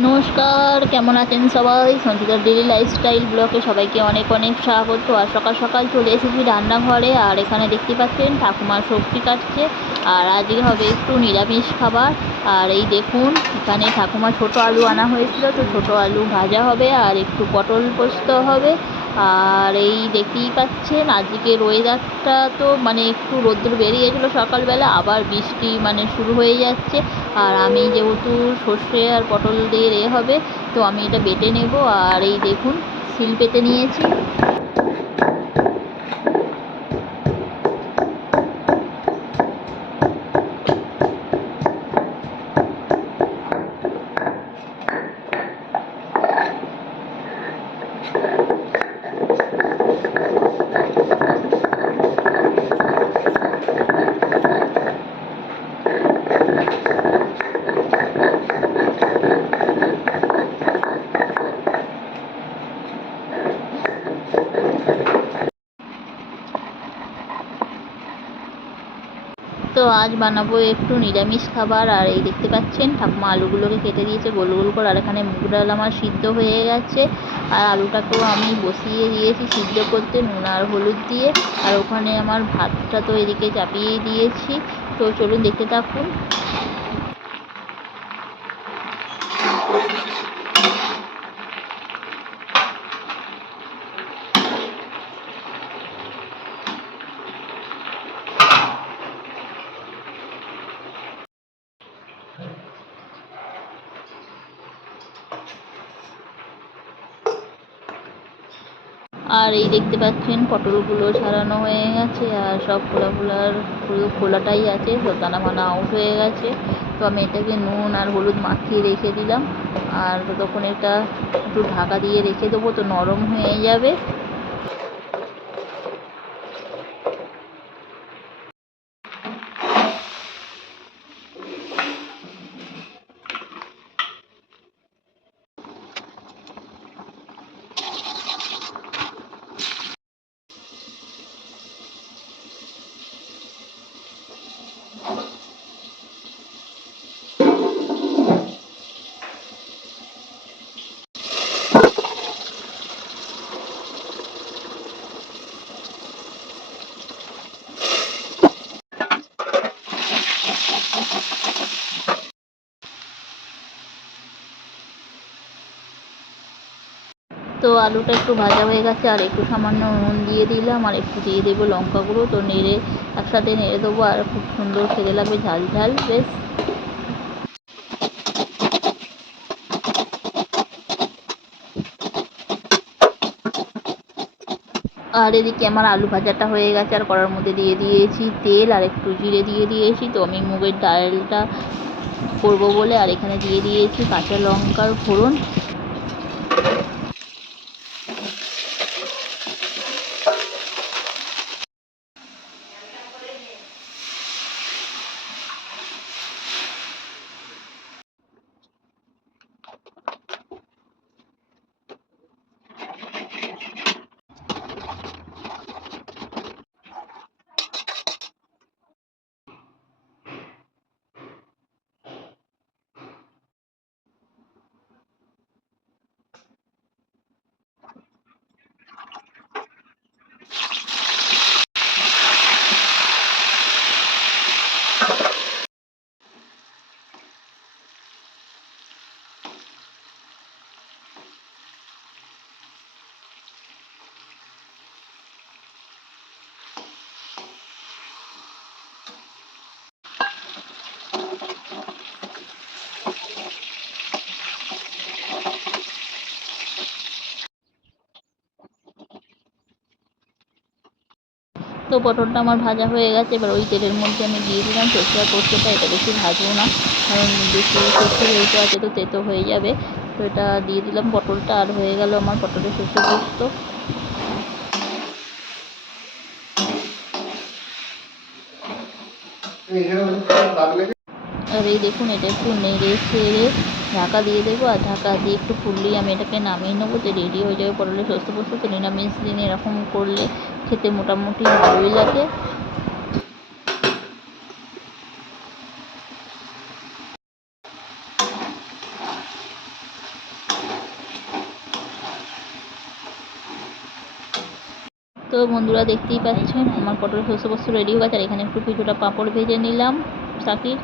নমস্কার, কেমন আছেন সবাই? সঞ্চিতার ডেলি লাইফস্টাইল ব্লগে সবাইকে অনেক অনেক স্বাগত। আর সকাল সকাল চলে এসেছি রান্নাঘরে। আর এখানে দেখতে পাচ্ছেন ঠাকুমা সবজি কাটছে। আর আজকে হবে একটু নিরামিষ খাবার। আর এই দেখুন, এখানে ঠাকুমা ছোট আলু আনা হয়েছিল, তো ছোট আলু ভাজা হবে আর একটু পটল পোস্ত হবে। আর এই দেখতেই পাচ্ছেন আজকের ওয়েদারটা তো একটু রোদ্দুর বেরিয়েছিল সকালবেলা, আবার বৃষ্টি শুরু হয়ে যাচ্ছে। আর আমি যেহেতু সর্ষে আর পটল দিয়ে হবে, তো আমি এটা বেটে নেব। আর এই দেখুন, শিল পেতে নিয়েছি। তো আজ বানাবো একটু নিরামিষ খাবার। আর এই দেখতে পাচ্ছেন ঠাকুমা আলুগুলোকে কেটে দিয়েছে গোল গোল করে। আর এখানে মুগ ডাল আমার সিদ্ধ হয়ে গেছে। আর আলুটাকেও আমি বসিয়ে দিয়েছি সিদ্ধ করতে নুন আর হলুদ দিয়ে। আর ওখানে আমার ভাতটা তো এদিকে চাপিয়ে দিয়েছি। তো চলুন দেখতে থাকুন। আর এই দেখতে পাচ্ছেন পটলগুলো ছাড়ানো হয়ে গেছে। আর সব খোলার পুরো খোলাটাই আছে, সব দানা ফানা আউট হয়ে গেছে। তো আমি এটাকে নুন আর হলুদ মাখিয়ে রেখে দিলাম। আর তখন এটা একটু ঢাকা দিয়ে রেখে দেবো, তো নরম হয়ে যাবে। তো আলুটা একটু ভাজা হয়ে গেছে। আর একটু সামান্য নুন দিয়ে দিলাম, আর একটু দিয়ে দেবো লঙ্কা গুঁড়ো। তো নেড়ে একসাথে নেড়ে দেবো, আর খুব সুন্দর খেতে লাগবে, ঝাল ঝাল বেশ। আর এদিকে আমার আলু ভাজাটা হয়ে গেছে। আর কড়ার মধ্যে দিয়ে দিয়েছি তেল, আর একটু জিরে দিয়ে দিয়েছি। তো আমি মুগের ডালটা করবো বলে আর এখানে দিয়ে দিয়েছি কাঁচা লঙ্কার ফোড়ন। তো পটলটা আমার ভাজা হয়ে গেছে। এবার ওই তেলের মধ্যে আমি দিয়ে দিলাম সর্ষে আর পোস্তটা। এটা বেশি ভাজবো না, কারণ বেশি সর্ষে যেহেতু আছে তো তেতো হয়ে যাবে। তো এটা দিয়ে দিলাম পটলটা। আর হয়ে গেল আমার পটলের সর্ষে পোস্ত। আর এই দেখুন, এটা একটু নেড়ে ছেড়ে ঢাকা দিয়ে দেবো। আর ঢাকা দিয়ে একটু ফুললেই আমি এটাকে নামিয়ে নেবো, তো রেডি হয়ে যাবে পটলের সর্ষে পোস্ত। তো নিরামিষ দিনে এরকম করলে খেতে মোটামুটি ভালোই লাগে। তো বন্ধুরা দেখতেই পাচ্ছেন আমার পটল শস্য বস্তু রেডি হয়ে গেছে, আর এখানে একটু কিছুটা পাঁপড় ভেজে নিলাম শাকির।